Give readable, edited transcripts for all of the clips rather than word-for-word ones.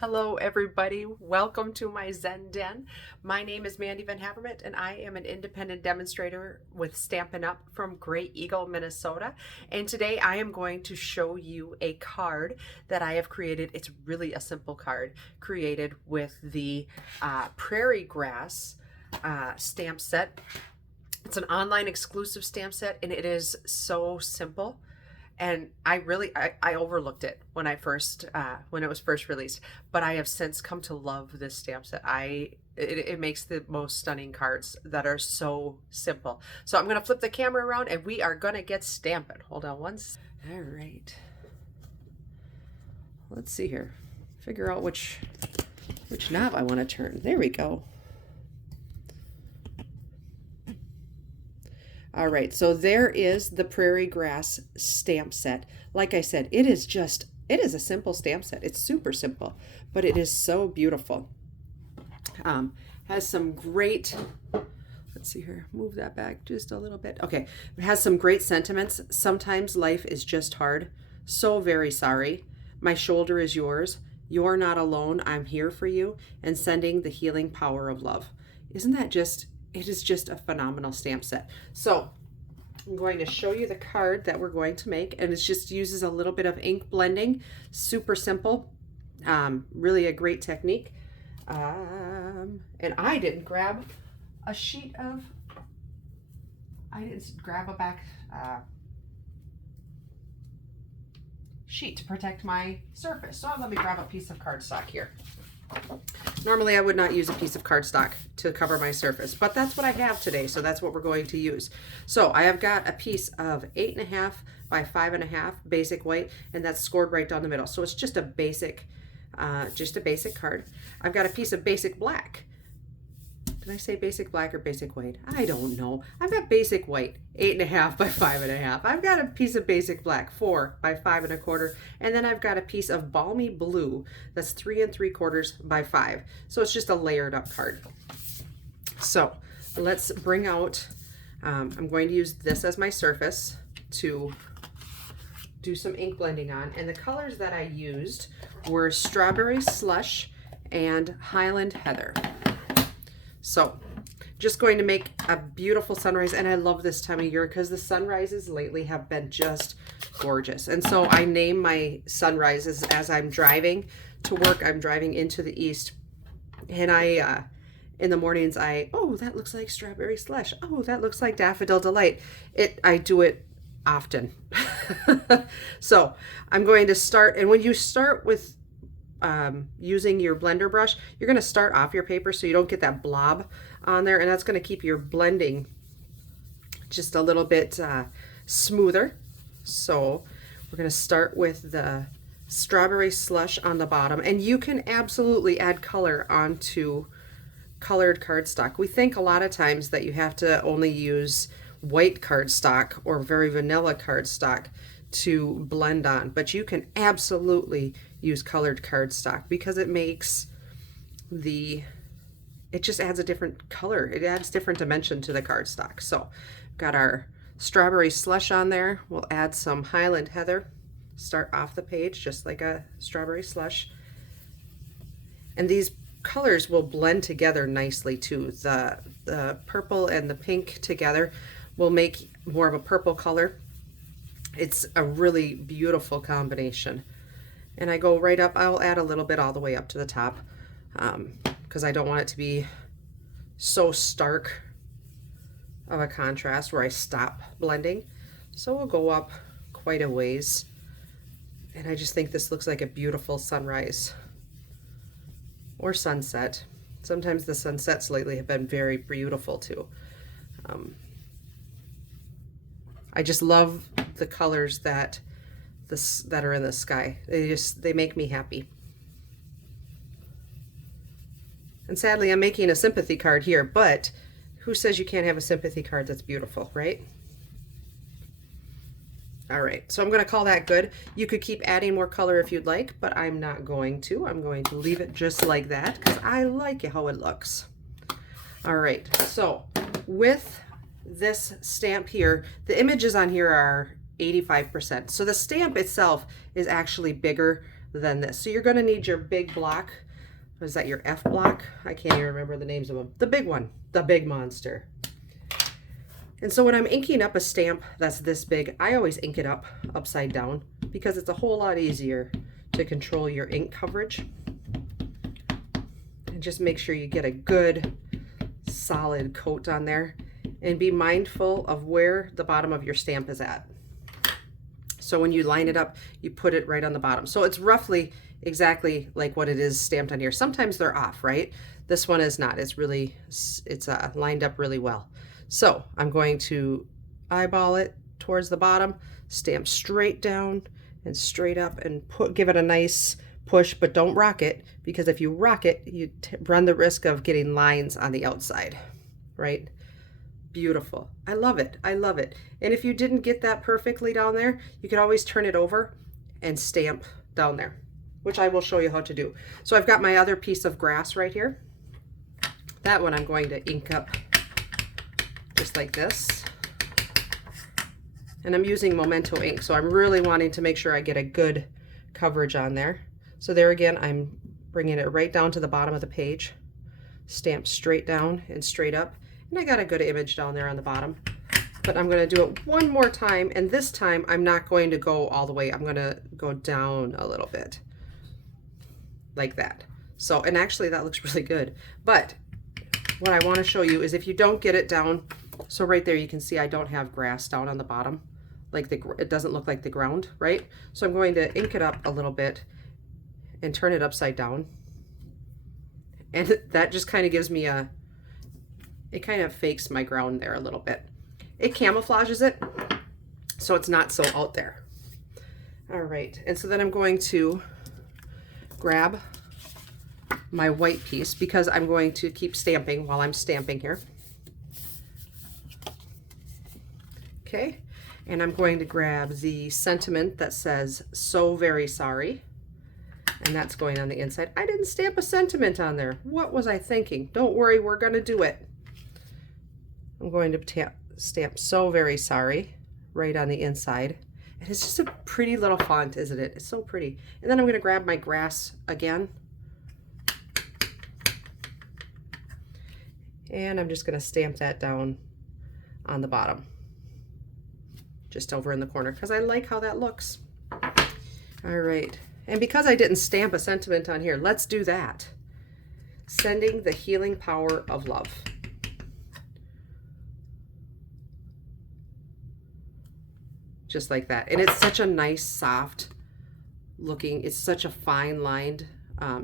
Hello everybody, welcome to my Zen Den. My name is Mandy Van Havermet and I am an independent demonstrator with Stampin' Up from Great Eagle, Minnesota. And today I am going to show you a card that I have created. It's really a simple card created with the Prairie Grass stamp set. It's an online exclusive stamp set and it is so simple. And I overlooked it when it was first released, but I have since come to love this stamp set. It makes the most stunning cards that are so simple. So I'm gonna flip the camera around and we are gonna get stamping. Hold on once. All right. Let's see here. Figure out which knob I want to turn. There we go. All right, so there is the Prairie Grass stamp set. Like I said, it is a simple stamp set. It's super simple, but it is so beautiful. Has some great, let's see here, move that back just a little bit. Okay, it has some great sentiments. Sometimes life is just hard. So very sorry. My shoulder is yours. You're not alone. I'm here for you, and sending the healing power of love. Isn't that just... It is just a phenomenal stamp set. So I'm going to show you the card that we're going to make, and it just uses a little bit of ink blending. Super simple, really a great technique. And I didn't grab a back sheet to protect my surface. So let me grab a piece of cardstock here. Normally I would not use a piece of cardstock to cover my surface, but that's what I have today, so that's what we're going to use. So I have got a piece of 8.5 by 5.5 basic white, and that's scored right down the middle. So it's just a basic card. I've got a piece of basic black. Did I say basic black or basic white? I don't know. I've got basic white, 8.5 by 5.5. I've got a piece of basic black, 4 by 5.25. And then I've got a piece of balmy blue that's 3 3/4 by 5. So it's just a layered up card. So let's bring out, I'm going to use this as my surface to do some ink blending on. And the colors that I used were Strawberry Slush and Highland Heather. So just going to make a beautiful sunrise, and I love this time of year because the sunrises lately have been just gorgeous. And so I name my sunrises as I'm driving to work. I'm driving into the east, and in the mornings oh, that looks like Strawberry Slush. Oh, that looks like Daffodil Delight. I do it often. So I'm going to start, and when you start with using your blender brush, you're going to start off your paper so you don't get that blob on there, and that's going to keep your blending just a little bit smoother. So we're going to start with the Strawberry Slush on the bottom, and you can absolutely add color onto colored cardstock. We think a lot of times that you have to only use white cardstock or very vanilla cardstock to blend on, but you can absolutely use colored cardstock because it just adds a different color. It adds different dimension to the cardstock. So got our Strawberry Slush on there. We'll add some Highland Heather. Start off the page just like a Strawberry Slush. And these colors will blend together nicely too. The purple and the pink together will make more of a purple color. It's a really beautiful combination. And I go right up, I'll add a little bit all the way up to the top because I don't want it to be so stark of a contrast where I stop blending. So we'll go up quite a ways. And I just think this looks like a beautiful sunrise or sunset. Sometimes the sunsets lately have been very beautiful too. I just love the colors that are in the sky. They make me happy. And sadly, I'm making a sympathy card here, but who says you can't have a sympathy card that's beautiful, right? All right, so I'm going to call that good. You could keep adding more color if you'd like, but I'm not going to. I'm going to leave it just like that because I like how it looks. All right, so with this stamp here, the images on here are 85%. So the stamp itself is actually bigger than this. So you're going to need your big block. Is that your F block? I can't even remember the names of them. The big one, the big monster. And so when I'm inking up a stamp that's this big, I always ink it up upside down because it's a whole lot easier to control your ink coverage. And just make sure you get a good solid coat on there, and be mindful of where the bottom of your stamp is at. So when you line it up, you put it right on the bottom. So it's roughly exactly like what it is stamped on here. Sometimes they're off, right? This one is not. It's really, it's lined up really well. So I'm going to eyeball it towards the bottom, stamp straight down and straight up, and give it a nice push, but don't rock it, because if you rock it, you run the risk of getting lines on the outside, right? Beautiful. I love it. I love it. And if you didn't get that perfectly down there, you could always turn it over and stamp down there, which I will show you how to do. So I've got my other piece of grass right here. That one I'm going to ink up just like this. And I'm using Memento ink, so I'm really wanting to make sure I get a good coverage on there. So there again, I'm bringing it right down to the bottom of the page, stamp straight down and straight up. And I got a good image down there on the bottom. But I'm going to do it one more time, and this time I'm not going to go all the way. I'm going to go down a little bit, like that. So, and actually that looks really good. But what I want to show you is if you don't get it down, so right there you can see I don't have grass down on the bottom, like it doesn't look like the ground, right? So I'm going to ink it up a little bit and turn it upside down. And that just kind of gives me a, it kind of fakes my ground there a little bit. It camouflages it, so it's not so out there. All right, and so then I'm going to grab my white piece, because I'm going to keep stamping while I'm stamping here. Okay, and I'm going to grab the sentiment that says "so very sorry," and that's going on the inside. I didn't stamp a sentiment on there. What was I thinking? Don't worry, we're going to do it. I'm going to stamp "so very sorry" right on the inside. And it's just a pretty little font, isn't it? It's so pretty. And then I'm going to grab my grass again. And I'm just going to stamp that down on the bottom, just over in the corner, because I like how that looks. All right. And because I didn't stamp a sentiment on here, let's do that. Sending the healing power of love. Just like that. And it's such a nice, soft looking, it's such a fine lined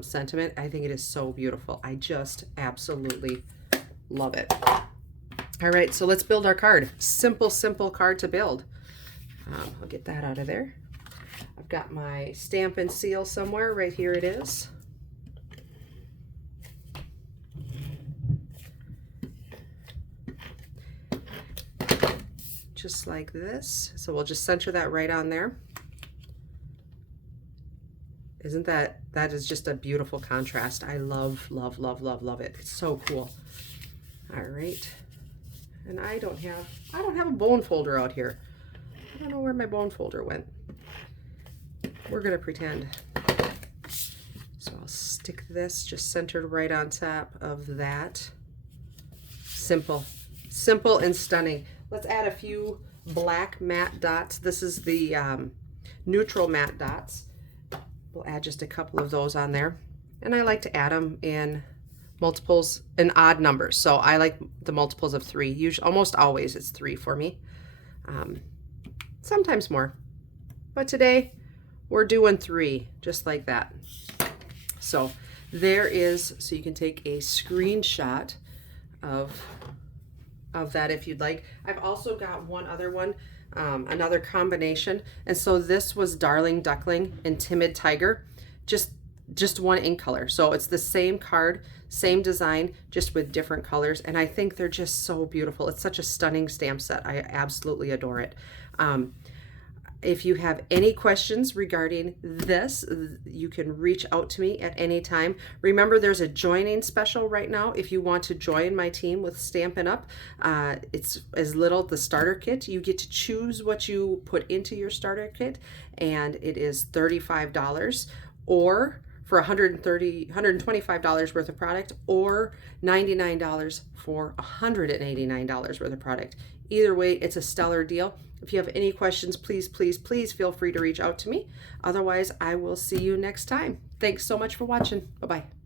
sentiment. I think it is so beautiful. I just absolutely love it. All right, so let's build our card. Simple, simple card to build. I'll get that out of there. I've got my stamp and seal somewhere. Right here it is. Just like this. So we'll just center that right on there. Isn't that is just a beautiful contrast. I love, love, love, love, love it. It's so cool. All right. And I don't have a bone folder out here. I don't know where my bone folder went. We're gonna pretend. So I'll stick this just centered right on top of that. Simple, simple and stunning. Let's add a few black matte dots. This is the neutral matte dots. We'll add just a couple of those on there. And I like to add them in multiples and odd numbers. So I like the multiples of 3. Usually, almost always it's 3 for me. Sometimes more. But today we're doing 3, just like that. So there is, so you can take a screenshot of that if you'd like. I've also got one other one, another combination. And so this was Darling Duckling and Timid Tiger, just one ink color. So it's the same card, same design, just with different colors. And I think they're just so beautiful. It's such a stunning stamp set. I absolutely adore it. If you have any questions regarding this, you can reach out to me at any time. Remember, there's a joining special right now. If you want to join my team with Stampin' Up, it's as little, the starter kit. You get to choose what you put into your starter kit, and it is $35. or for $125 worth of product, or $99 for $189 worth of product. Either way, it's a stellar deal. If you have any questions, please, please, please feel free to reach out to me. Otherwise, I will see you next time. Thanks so much for watching. Bye-bye.